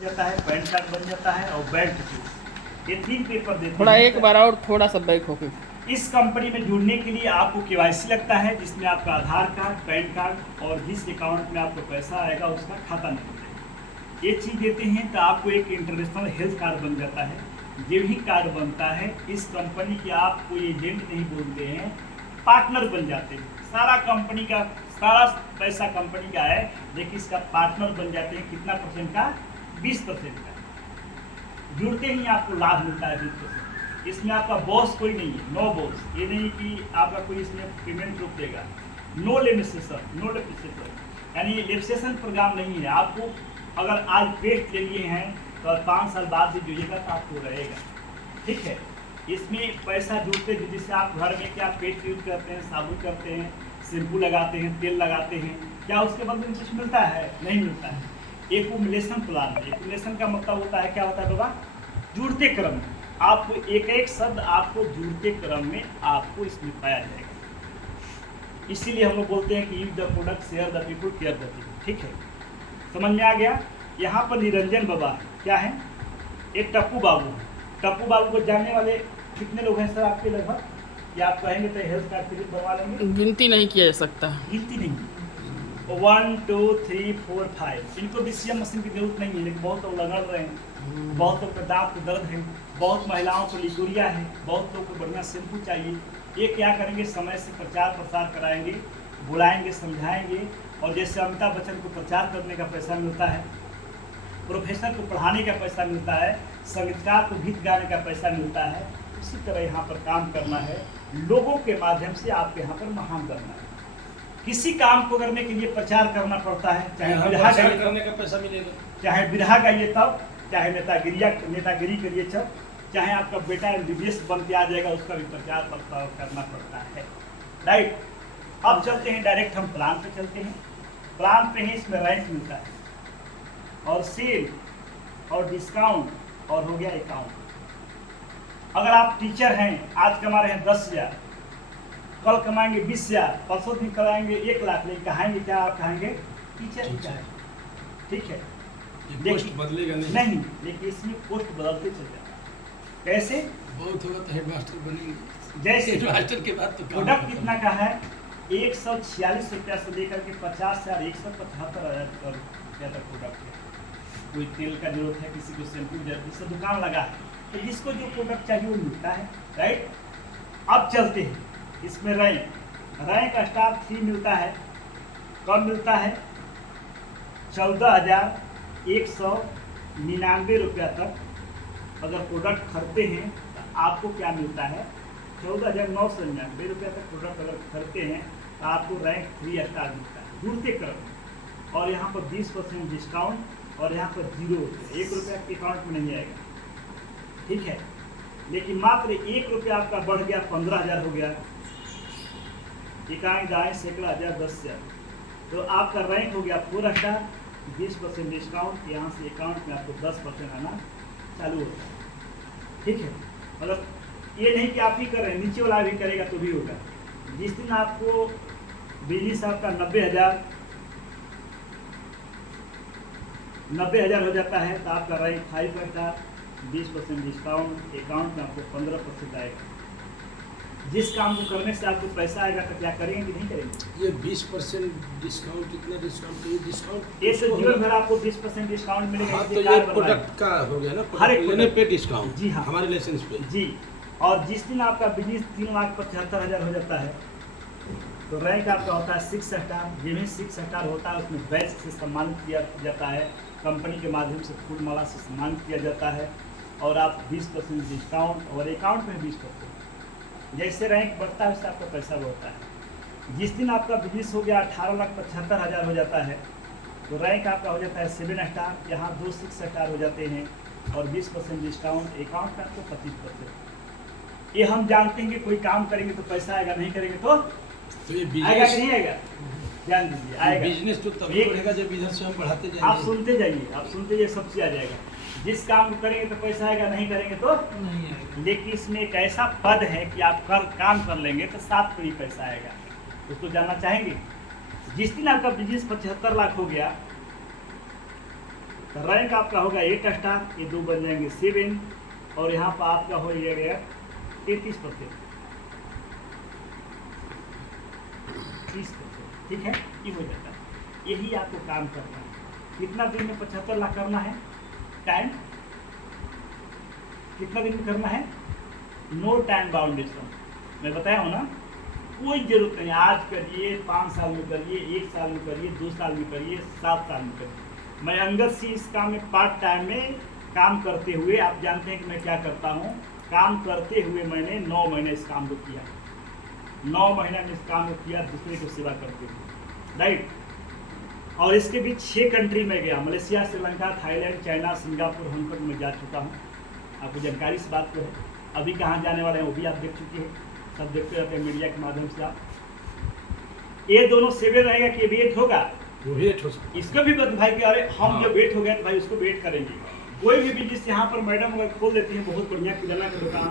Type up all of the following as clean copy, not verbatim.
जाता है, pan card बन जाता है और बैंक की, ये 3 पेपर देते हैं। थोड़ा एक बार और थोड़ा सा बैक होके। इस कंपनी में जुड़ने के लिए आपको केवाईसी लगता है, जिसमें आपका आधार कार्ड, पैन कार्ड और जिस अकाउंट में आपको पैसा आएगा उसका खाता नंबर है, ये चीज़ देते हैं। तो आपको एक इंटरनेशनल हेल्थ कार्ड बन जाता है। जब ही कार्ड बनता है, इस कंपनी के आपको एजेंट नहीं बोलते हैं, पार्टनर बन जाते हैं। सारा कंपनी का सारा पैसा कंपनी का है, लेकिन इसका पार्टनर बन जाते हैं। कितना परसेंट का? 20% का। जुड़ते ही आपको लाभ मिलता है 20%। इसमें आपका बॉस कोई नहीं है, नो बॉस। ये नहीं कि आपका कोई इसमें पेमेंट रोक देगा। नो लिमिटेशन, यानी लिमिटेशन प्रोग्राम नहीं है। आपको अगर आज पेस्ट ले लिए हैं तो 5 साल बाद भी जुड़िएगा तो आपको रहेगा, ठीक है। इसमें पैसा जुड़ते जैसे आप घर में क्या पेस्ट यूज करते हैं, साबुन करते हैं, शैम्पू लगाते हैं, तेल लगाते हैं, क्या उसके बदले में कुछ मिलता है? नहीं मिलता है। एक्युमुलेशन प्लान है। एक्युमुलेशन का मतलब होता है, क्या होता है बाबा? जुड़ते क्रम में आपको एक एक शब्द आपको जुड़ते क्रम में आपको इसमें पाया जाएगा। इसीलिए हम लोग बोलते हैं कि use the product, share the people, care the people, ठीक है। समझ में आ गया? यहाँ पर निरंजन बाबा क्या है? एक टप्पू बाबू है। टप्पू बाबू को जानने वाले कितने लोग हैं सर आपके लगभग? या आप कहेंगे तो हेल्थ कार्ड फिर बनवा लेंगे? गिनती नहीं किया जा सकता। गिनती नहीं। 1 2 3 4 5। इनको बीसीएम मशीन की जरूरत नहीं है, लेकिन बहुत लोग लड़ रहे हैं। बहुत लोग का दांत में दर्द है, बहुत महिलाओं को लिकोरिया है, बहुत लोग को बढ़िया शैम्पू चाहिए। ये क्या करेंगे? समय से प्रचार प्रसार कराएंगे, बुलाएंगे, समझाएंगे। और जैसे अमिताभ बच्चन को प्रचार करने का पैसा मिलता है, प्रोफेसर को पढ़ाने का पैसा मिलता है, संगीतकार को गीत गाने का पैसा मिलता है, उसी तरह यहाँ पर काम करना है। लोगों के माध्यम से आपके यहाँ पर महान करना है। किसी काम को करने के लिए प्रचार करना पड़ता है, चाहे बिरहा गाइए करने का पैसा मिलेगा, चाहे बिरहा गाइए तब, चाहे नेतागिरी करिए तब, चाहे आपका बेटा MBBS बन के आ जाएगा, उसका भी प्रचार प्रसार करना पड़ता है, राइट। अब चलते हैं डायरेक्ट, हम प्लान पे चलते हैं। प्लान पे ही इसमें रैंक मिलता है और सेल और डिस्काउंट और हो गया अकाउंट। अगर आप टीचर हैं, आज कमा रहे हैं 10,000, कल कमाएंगे 20,000, परसों दिन कमाएंगे 1 लाख, लेकिन कहाएंगे क्या? आप कहेंगे टीचर, ठीक है। पोस्ट बदलेगा नहीं, लेकिन इसमें पोस्ट बदलते चल जाता है। कैसे? बहुत होगा तो हेडमास्टर बनेंगे। जैसे हेडमास्टर के बाद तो प्रोडक्ट कितना का है? 146 रुपया से लेकर के 50,000, 175,000 रुपया तक प्रोडक्ट है। कोई तेल का जरूरत है, किसी को शैम्पू जरूरत, जिससे दुकान लगा है, तो जिसको जो प्रोडक्ट चाहिए वो मिलता है, राइट। अब चलते हैं इसमें रैंक स्टार 3 मिलता है। कब मिलता है? 14,199 रुपया तक अगर प्रोडक्ट खरीदते हैं तो आपको क्या मिलता है? 14,999 रुपया तक प्रोडक्ट अगर खरीदते हैं तो आपको रैंक 3 स्टार मिलता है जुड़ते क्रम। और यहाँ पर 20% डिस्काउंट, और यहाँ पर 0 रुपये, 1 रुपया के अकाउंट में नहीं आएगा, ठीक है। लेकिन मात्र 1 रुपया आपका बढ़ गया, 15,000 हो गया। इकाई दाएँ सैकड़ा हज़ार 10,000, तो आपका रैंक हो गया 4 स्टार। 20% डिस्काउंट, यहाँ से अकाउंट में आपको 10% आना चालू होता है, ठीक है। मतलब ये नहीं कि आप ही कर रहे हैं, नीचे वाला भी करेगा तो भी होगा। जिस दिन आपको बिजली साहब का 90,000 हो जाता है तो आपका रैंक 5 स्टार, 20% डिस्काउंट, अकाउंट में आपको 15% आएगा। जिस काम को करने से आपको पैसा आएगा तो क्या करेंगे कि नहीं करेंगे? ये 20% डिस्काउंट, कितना डिस्काउंट? ये डिस्काउंट ये तो जीवन भर आपको 20% डिस्काउंट मिलेगा। हाँ, तो इसलिए ये कार्ड बनवाएं। प्रोडक्ट का हो गया ना, हर एक लेने प्रोडक्ट पे डिस्काउंट। जी हाँ, हमारे लाइसेंस पे जी। और जिस दिन आपका बिजनेस 3,75,000 हो जाता है तो रैंक आपका होता है 6 स्टार। जिन्हें 6 स्टार होता है उसमें बैच से सम्मानित किया जाता है, कंपनी के माध्यम से फूल माला से सम्मानित किया जाता है। और आप 20% डिस्काउंट और अकाउंट में 20%। जैसे रैंक बढ़ता है उससे आपका पैसा बढ़ता है। जिस दिन आपका बिजनेस हो गया 18,75,000 हो जाता है तो रैंक आपका हो जाता है 7 स्टार। यहाँ 2 6 स्टार हो जाते हैं और 20% डिस्काउंट, अकाउंट में आपको 25%। ये हम जानते हैं कि कोई काम करेंगे तो पैसा आएगा, नहीं करेंगे तो ये आएगा कि नहीं आएगा? ध्यान दीजिए, आएगा। बिजनेस तो तभी बढ़ेगा जब इधर से हम बढ़ाते जाएंगे। आप सुनते जाइए, सब चीज़ आ जाएगा। जिस काम को करेंगे तो पैसा आएगा, नहीं करेंगे तो नहीं आएगा। लेकिन इसमें एक ऐसा पद है कि आप काम कर लेंगे तो साथ में ही पैसा आएगा। उसको जानना चाहेंगे? जिस दिन आपका बिजनेस 75 लाख हो गया तो रैंक आपका होगा 8 स्टार, ये 2 बन जाएंगे 7, और यहाँ पर आपका हो गया 33%, 30%, ठीक है, ये हो जाता है। यही आपको काम करना है। कितना दिन में 75 लाख करना है? टाइम कितना दिन में करना है? नो टाइम बाउंडेशन, मैं बताया हूँ ना, कोई जरूरत नहीं, आज करिए, 5 साल में करिए, 1 साल में करिए, 2 साल में करिए, 7 साल में करिए। मैं अंगद सिंह इस काम में पार्ट टाइम में काम करते हुए, आप जानते हैं कि मैं क्या करता हूँ, काम करते हुए मैंने 9 महीने इस काम को किया, 9 महीना में इस काम को किया, दूसरे को सेवा करते हुए, राइट। और इसके बीच 6 कंट्री में गया, Malaysia, Sri Lanka, Thailand, China, Singapore, Hong Kong में जा चुका हूँ। आपको जानकारी इस बात को है। अभी कहाँ जाने वाले हैं वो भी आप देख चुके हैं, सब देखते रहते हैं मीडिया के माध्यम से। आप ये दोनों 7 रहेगा कि 8 होगा, वेट हो सकता इसका भी बता भाई कि अरे हम हाँ। जब वेट हो गए तो भाई उसको वेट करेंगे। कोई भी बिजनेस यहाँ पर मैडम अगर खोल देती है बहुत बढ़िया किराना का दुकान,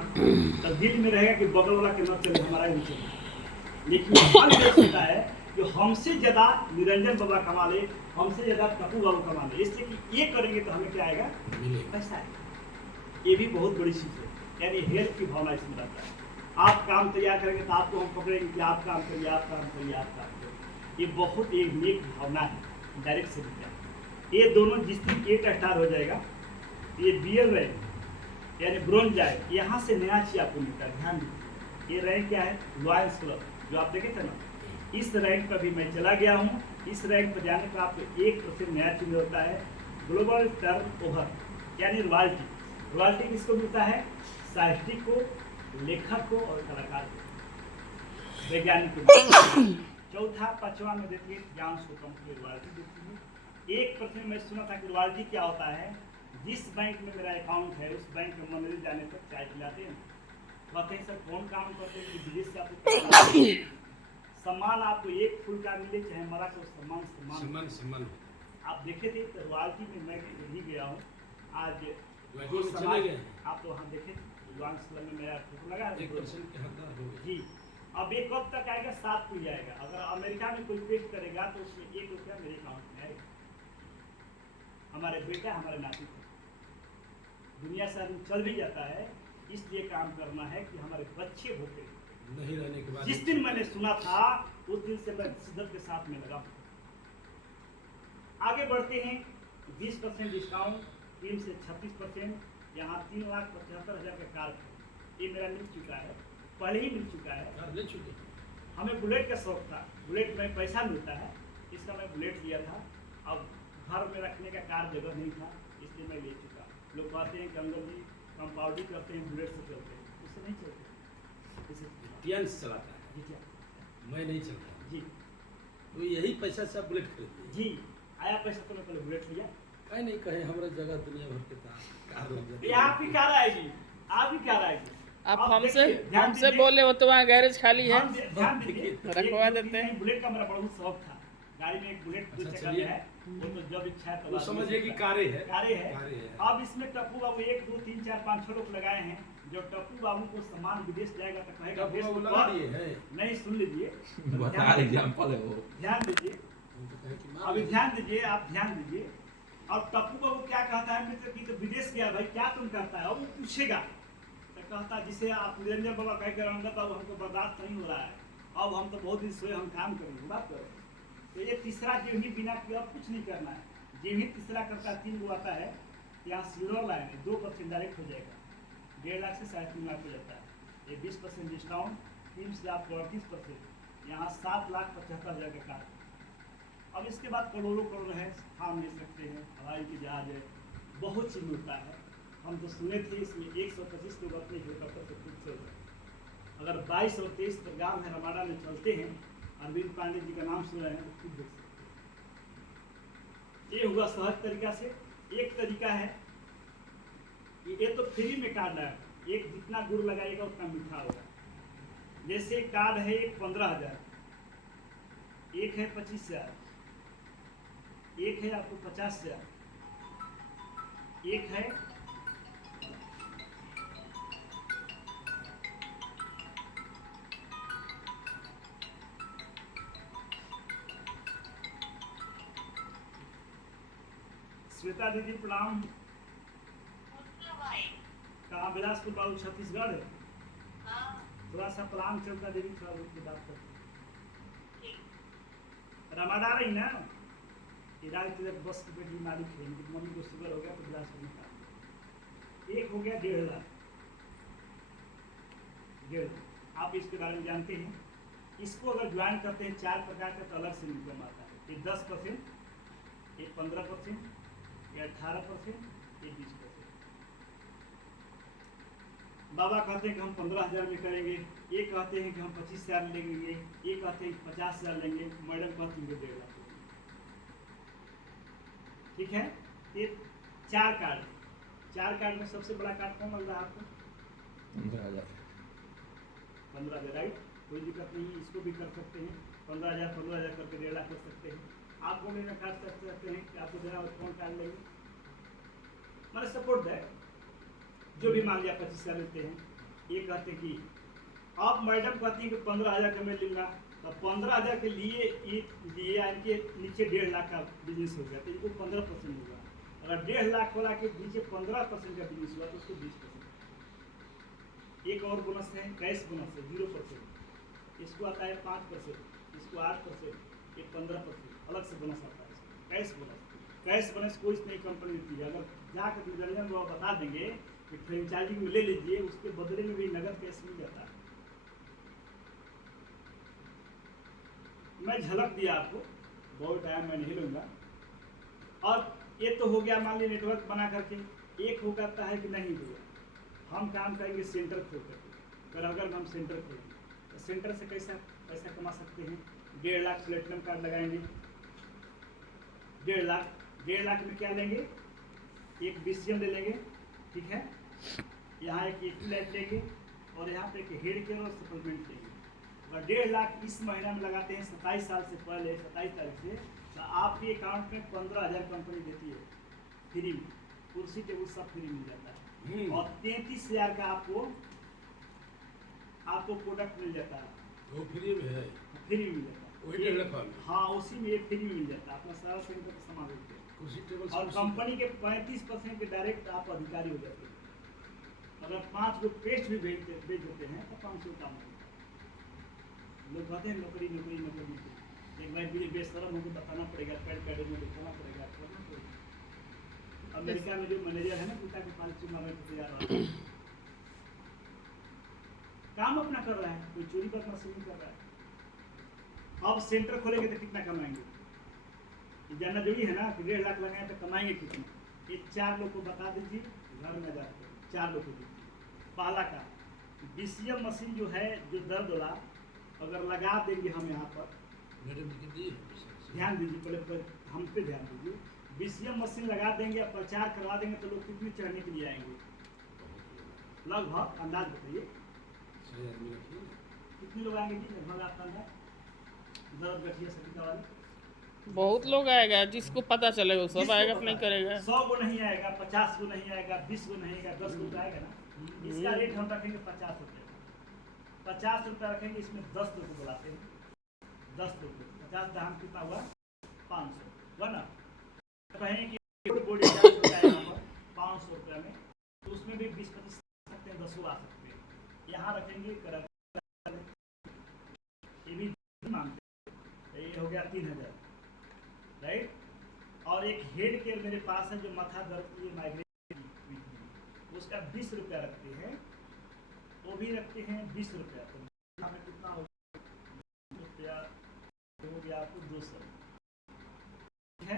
तो दिल में रहेगा कि बगल वाला के न चले, हमारा ही चले। लेकिन हर ये होता है जो हमसे ज़्यादा निरंजन बाबा कमा ले, हमसे ज़्यादा टप्पू बाबू कमा ले, इसलिए कि ये करेंगे तो हमें क्या आएगा? मिलेगा। पैसा आएगा। ये भी बहुत बड़ी चीज़ है, यानी हेल्प की भावना इसमें रहता है। आप काम तैयार करेंगे तो आपको हम पकड़ेंगे कि आप काम करिए, आप काम करिए, आप काम करिए। ये बहुत एक नेक भावना है, डायरेक्ट से दिखता है। ये दोनों जिस दिन 8 स्टार हो जाएगा, ये BL रैंक यानी ब्रोंज जाएगा, यहाँ से नया चीज आपको मिलता है। ध्यान दीजिए, ये रैंक क्या है? लॉयंस क्लब, जो आप देखे थे ना, इस रैंक पर भी मैं चला गया हूँ। इस रैंक पर जाने पर आपको 1% नया चीज होता है, ग्लोबल टर्न ओवर, यानी रॉयल्टी। रॉयल्टी किसको मिलता है? साहित्यिक को, लेखक को और कलाकार को, वैज्ञानिक को। चौथा 5वां में देती है ज्ञान को कंपनी रॉयल्टी देती है। 1% मैं सुना था कि रॉयल्टी क्या होता है, जिस बैंक में मेरा अकाउंट है उस बैंक में मंदिर जाने तक चाय पिलाते हैं, कहते हैं सर कौन काम करते हैं कि विदेश से आपको सम्मान आपको 1 फूल का मिले, चाहे हमारा को सम्मान सम्मान आप देखे थे। तो रॉयल्टी में मैं ही गया हूँ आज, रॉयल्टी में चले गए आप तो वहाँ देखे लॉन्स क्लब में मेरा फोटो लगा 1% के हकदार हो गए। जी। अब ये कब तक आएगा? 7 को जाएगा। अगर अमेरिका में कोई पेश करेगा तो उसमें 1 रुपया मेरे अकाउंट में आएगा, हमारे बेटा, हमारे नाती को। दुनिया से आदमी चल भी जाता है, इसलिए काम करना है कि हमारे बच्चे भूखे नहीं रहने के बाद जिस दिन मैंने सुना था उस दिन से मैं शिद्दत के साथ में लगा हूं। आगे बढ़ते हैं। 20% डिस्काउंट, 3 से 36%। यहाँ 3,75,000 का कार है, ये मेरा मिल चुका है, पहले ही मिल चुका है। कार ले चुके। हमें बुलेट का शौक था, बुलेट में पैसा मिलता है, इसका मैं बुलेट लिया था। अब घर में रखने का कार जगह नहीं था, इसलिए मैं ले चुका। लोग कहते हैं कि अंकल जी कंपाउंडिंग करते हैं, बुलेट से चलते हैं, उससे नहीं चलते, इससे पियंस चलाता है, जी क्या मैं नहीं चलता जी तो यही पैसा से आप बुलेट खरीदते जी। आया पैसा तो मैं पहले बुलेट लिया। कहीं नहीं कहे हमारा जगह दुनिया भर के था कार लग जाती ये आपकी कार आएगी, आपकी कार आएगी। आप अब हमसे देखिए, ध्यान हमसे दीजिए, बोले हो तो वहाँ गैरेज खाली है, ध्यान दीजिए, रखवा एक दो देते हैं। तीन बुलेट का मेरा बहुत शौक था। गाड़ी में एक बुलेट 2 अच्छा, चक्का में चलिए। है, वो तो जब इच्छा है तब वो आदमी समझिए कि सीखता है। कारें है कारें है। कारें है। अब इसमें टप्पू बाबू 1 2 3 4 5 6 लोग लगाए हैं। जब टप्पू बाबू को सामान विदेश जाएगा तो कहेगा टप्पू देश बाबू को लगा कर। दिए हैं। नहीं, सुन लीजिए, बता एग्जाम्पल है वो। ध्यान दीजिए, हम तो कहे कि मार अभी लो। ध्यान दीजिए, आप ध्यान दीजिए। अब टप्पू बाबू क्या कहता है मित्र की, तो विदेश गया भाई क्या तुम करता है, और वो पूछेगा तो कहता जिसे आप निरंजन बाबा कह कर रहोगे तो अब हमको बर्दाश्त नहीं हो रहा है, अब हम तो बहुत दिन सोए, हम काम करेंगे, बात करो। तो ये तीसरा जो ही बिना किया कुछ नहीं करना है, जो ही तीसरा करता है 3 को आता है, यहाँ सिल्वर लाइन है, 2% डायरेक्ट हो जाएगा, 1.5 लाख से 3.5 लाख हो जाता है। ये 20% डिस्काउंट, 3 से आप 38%, यहाँ 7,75,000 का कार। अब इसके बाद करोड़ों करोड़ है, फार्म ले सकते हैं, हवाई के जहाज है, बहुत चीज मिलता है। हम तो सुने थे इसमें 125 लोग अपने हेलीकॉप्टर से खुद चल रहे हैं। अगर 22 और 23 पर गाँव है रमाडा में चलते हैं, अरविंद पांडे जी का नाम सुन रहे हैं तो खुद देख सकते हैं। ये हुआ सहज तरीका से। एक तरीका है, ये तो फ्री में कार्ड है, एक जितना गुड़ लगाएगा उतना मीठा होगा। जैसे कार्ड है एक 15,000, एक है 25,000, एक है आपको 50,000, एक है श्वेता दीदी प्रणाम। कहाँ बिलासपुर बाबू छत्तीसगढ़ है। थोड़ा सा प्लान चलता दीदी, थोड़ा रुक के बात करते। रमाडा रही ना इधर तिधर बस की बेटी मालिक है, इनकी मम्मी को शुगर हो गया तो बिलासपुर में काम। एक हो गया 1.5 लाख, 1.5 लाख आप इसके बारे में जानते हैं। इसको अगर ज्वाइन करते हैं 4 प्रकार का तो अलग से इनकम आता है। ये 10%, ये 15%, ये 18%, ये 20%। बाबा कहते हैं कि हम 15,000 में करेंगे, ये कहते हैं कि हम 25,000 लेंगे, ये कहते हैं कि 50,000 लेंगे, मैडम कहती है 1.5 लाख। ठीक है, ये 4 कार्ड। 4 कार्ड में सबसे बड़ा कार्ड कौन लग रहा है आपको? 15,000। 15,000, राइट। कोई दिक्कत नहीं, इसको भी कर सकते हैं। 15,000 करके 1.5 लाख कर सकते हैं। आपको लेना काट सकते हैं कि आपको देना कौन कार्ड लेंगे, मैंने सपोर्ट दैट। जो भी मान लिया 25,000 लेते हैं, ये कहते हैं कि आप मैडम कहती हैं कि 15,000 का मैं लूँगा, तो 15,000 के लिए ये इनके नीचे 1.5 लाख का बिजनेस हो गया तो इनको 15% होगा। अगर 1.5 लाख वाला के नीचे 15% का बिजनेस हुआ तो उसको 20%। एक और बोनस है, कैश बोनस है 0%, इसको आता है 5%, इसको 8%, ये 15% अलग से बोनस आता है। कैश बोनस, कैश बोनस कोई नई कंपनी देती है। अगर जाकर निरंजन बाबा बता देंगे कि फ्रेंचाइजिंग में ले लीजिए, उसके बदले में भी नगद कैश मिल जाता है। मैं झलक दिया आपको, बहुत टाइम मैं नहीं लूँगा। और ये तो हो गया मान लीजिए नेटवर्क बना करके। एक हो जाता है कि नहीं भैया हम काम करेंगे सेंटर खोल करके। पर अगर हम सेंटर खोलेंगे तो सेंटर से कैसा पैसा कमा सकते हैं? 1.5 लाख प्लेटिनम कार्ड लगाएंगे। 1.5 लाख में क्या लेंगे? एक BCM ले लेंगे, ठीक है। यहाँ एक लाइट लेंगे और यहाँ पे एक हेड केयर और सप्लीमेंट लेंगे। अगर 1.5 लाख इस महीना में लगाते हैं 27 साल से पहले, 27 तारीख से, तो आपके अकाउंट में 15,000 कंपनी देती है फ्री में। कुर्सी टेबल सब फ्री मिल जाता है और 33,000 का आपको प्रोडक्ट मिल जाता है। वो फ्री में है, फ्री मिल जाता है वही 1.5 लाख वाला। हाँ, उसी में एक फ्री मिल जाता है। अपना सारा सेंटर का सामान देते हैं कुर्सी टेबल और कंपनी के 35% के डायरेक्ट आप अधिकारी हो जाते हैं। अगर 5 को पेस्ट भी बेच देते हैं तो 500 काम होता है। लोग कहते हैं नौकरी नौकरी नौकरी नौकरी। एक बार मुझे बेशरम होकर बताना पड़ेगा, पैड कार्ड में दिखाना पड़ेगा, करना पड़ेगा। अमेरिका में जो मैनेजर है ना, पिता के पास चुनाव में तैयार रहा है, काम अपना कर रहा है, कोई चोरी बदमाशी नहीं कर रहा है। अब सेंटर खोलेंगे तो कितना कमाएंगे ये जानना जरूरी है ना कि 1.5 लाख लगाए तो कमाएंगे कितना। ये 4 लोग को बता दीजिए, घर में जाकर 4 लोग को दीजिए। पहला का BCM मशीन जो है, जो दर्द वाला, अगर लगा देंगे हम यहाँ पर, मैडम जी दी ध्यान दीजिए, पहले हम पे ध्यान दीजिए। BCM मशीन लगा देंगे, प्रचार करवा देंगे तो लोग कितने चढ़ने के लिए आएंगे? लगभग अंदाज बताइए 6 आदमी रखिए ना। कितने लोग आएंगे जी लगभग आपका अंदाज? दर्द गठिया सभी वाले बहुत लोग आएगा, जिसको पता चलेगा वो सब आएगा, नहीं करेगा। 100 को नहीं आएगा, 50 को नहीं आएगा, 20 को नहीं आएगा, 10 को तो आएगा ना। इसका रेट हम रखेंगे 50 रुपये। 50 रुपये रखेंगे, इसमें 10 लोग को बुलाते हैं। 10 लोग 50 दाम कितना हुआ? 500 हुआ ना। कहेंगे कि बॉडी चार्ज होता है यहाँ पर 500 रुपये में, तो उसमें भी 20-25 सकते हैं, 10 आ सकते हैं। यहाँ रखेंगे ये भी मांगते हैं। ये हो गया 3,000, राइट। और एक हेड केयर मेरे पास है जो माथा दर्द की माइग्रेन, उसका 20 रुपया रखते हैं। वो भी रखते हैं 20 रुपया। तो यहाँ पे कितना हो गया? हो गया आपको 200, ठीक है।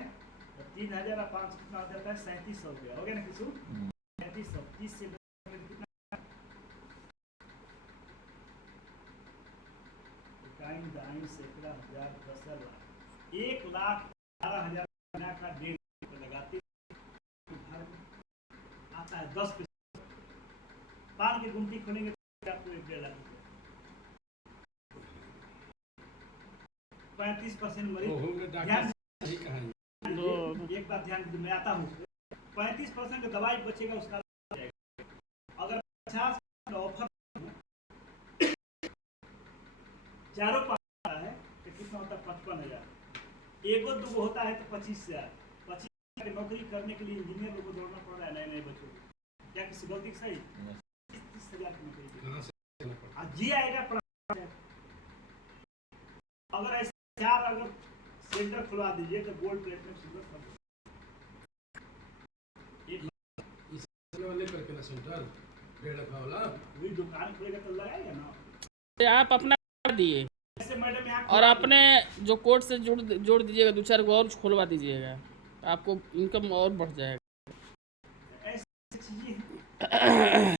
तो 3,000 और 500 कितना हो जाता है? 3700 रुपया हो गया ना किशोर? 3700 30 से कितना? इकाई दाई सैकड़ा हजार 10 लाख 1,12,000 का 1.5 रुपये लगाते घर आता है 10 पैसे। पान की गुमटी खोलेंगे तो आपको 1.5 लाख रुपये। 35% मरीज, ध्यान सही कहा है। एक बात ध्यान दीजिए, मैं आता हूँ। 35% का दवाई बचेगा उसका जाएगा। अगर 50 ऑफर चारों पाता है तो कितना होता है? 55,000। एगो दूगो होता है तो 25,000। नौकरी करने के लिए इंजीनियर लोगों को दौड़ना पड़ रहा है नए नए बच्चों को, क्या किसी गलती से ही 30,000 की नौकरी के लिए। कहाँ से करना पड़ता आज ये आएगा अगर ऐसे यार अगर सेंटर खुलवा दीजिए तो गोल्ड प्लेट में शुगर कर दो। है? इस वाले करके ना सेंटर 1.5 लाख वाला वही दुकान खुलेगा तो लगाएगा ना। ये आप अपना कर दिए ऐसे मैडम यहाँ और अपने जो कोर्ट से जोड़ दीजिएगा, 2-4 को और खुलवा दीजिएगा, आपको इनकम और बढ़ जाएगा। ऐसी चीजें